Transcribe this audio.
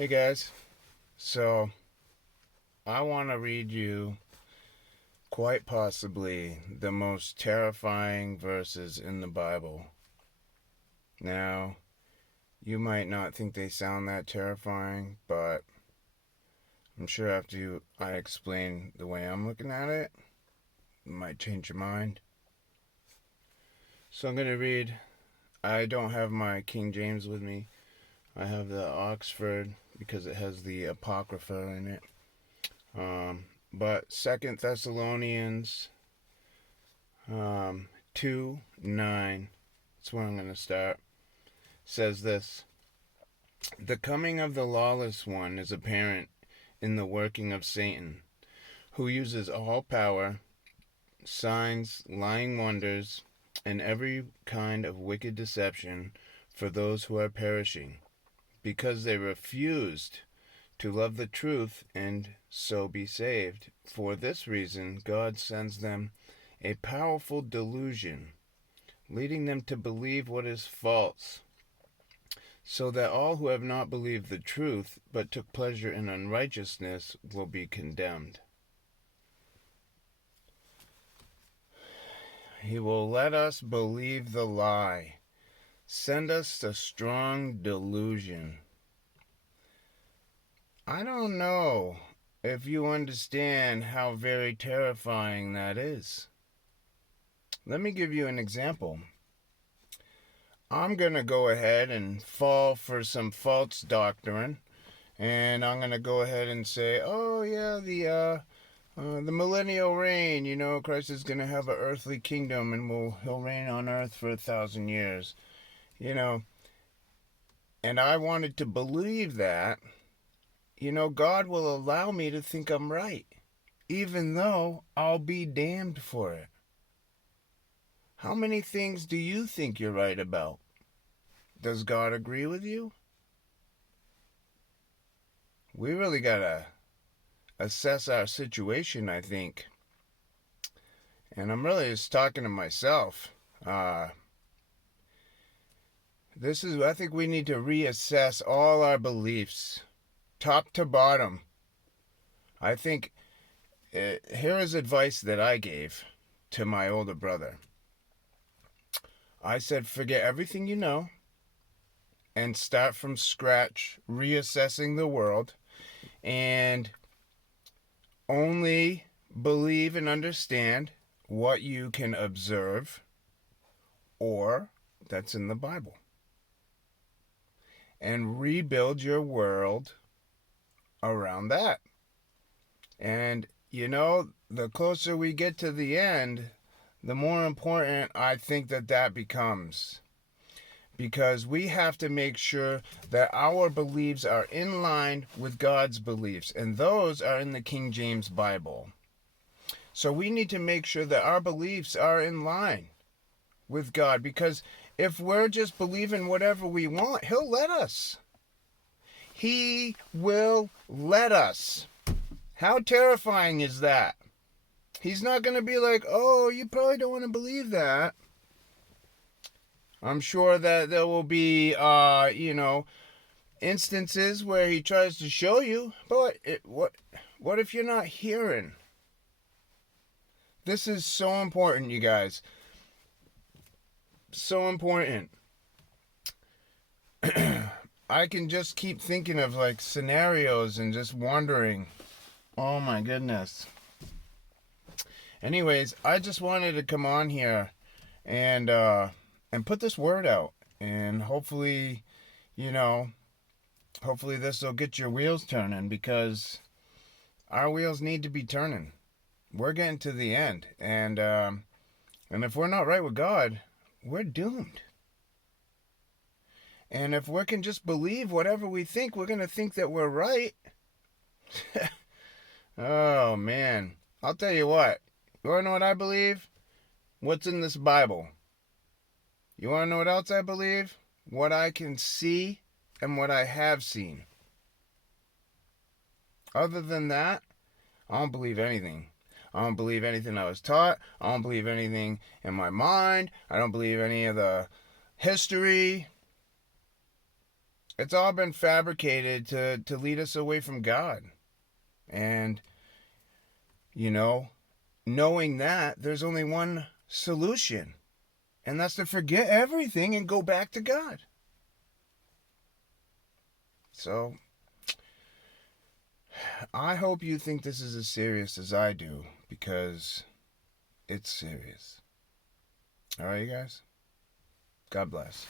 Hey guys, so I want to read you quite possibly the most terrifying verses in the Bible. Now, you might not think they sound that terrifying, but I'm sure I explain the way I'm looking at it, it might change your mind. So I'm going to read, I don't have my King James with me. I have the Oxford because it has the Apocrypha in it. But Second Thessalonians 2:9, that's where I'm going to start, says this: The coming of the lawless one is apparent in the working of Satan, who uses all power, signs, lying wonders, and every kind of wicked deception for those who are perishing, because they refused to love the truth and so be saved. For this reason, God sends them a powerful delusion, leading them to believe what is false, so that all who have not believed the truth, but took pleasure in unrighteousness, will be condemned. He will let us believe the lie, send us the strong delusion. I don't know if you understand how very terrifying that is. Let me give you an example. I'm going to go ahead and fall for some false doctrine, and I'm going to go ahead and say, oh yeah, the millennial reign, Christ is going to have an earthly kingdom and he'll reign on earth for 1,000 years, and I wanted to believe that. God will allow me to think I'm right, even though I'll be damned for it. How many things do you think you're right about? Does God agree with you? We really gotta assess our situation, I think. And I'm really just talking to myself. I think we need to reassess all our beliefs, top to bottom. I think, here is advice that I gave to my older brother. I said, forget everything you know and start from scratch, reassessing the world, and only believe and understand what you can observe or that's in the Bible. And rebuild your world around that. And, the closer we get to the end, the more important I think that becomes. Because we have to make sure that our beliefs are in line with God's beliefs. And those are in the King James Bible. So we need to make sure that our beliefs are in line with God. Because if we're just believing whatever we want, He'll let us. He will let us. How terrifying is that? He's not going to be like, oh, you probably don't want to believe that. I'm sure that there will be, instances where he tries to show you, but what if you're not hearing? This is so important, you guys. So important. I can just keep thinking of like scenarios and just wondering, oh my goodness. Anyways, I just wanted to come on here and put this word out, and hopefully this will get your wheels turning, because our wheels need to be turning. We're getting to the end, and if we're not right with God, we're doomed. And if we can just believe whatever we think, we're going to think that we're right. Oh man, I'll tell you what. You want to know what I believe? What's in this Bible. You want to know what else I believe? What I can see and what I have seen. Other than that, I don't believe anything. I don't believe anything I was taught. I don't believe anything in my mind. I don't believe any of the history. It's all been fabricated to lead us away from God. And, you know, knowing that, there's only one solution. And that's to forget everything and go back to God. So, I hope you think this is as serious as I do, because it's serious. Alright, you guys? God bless.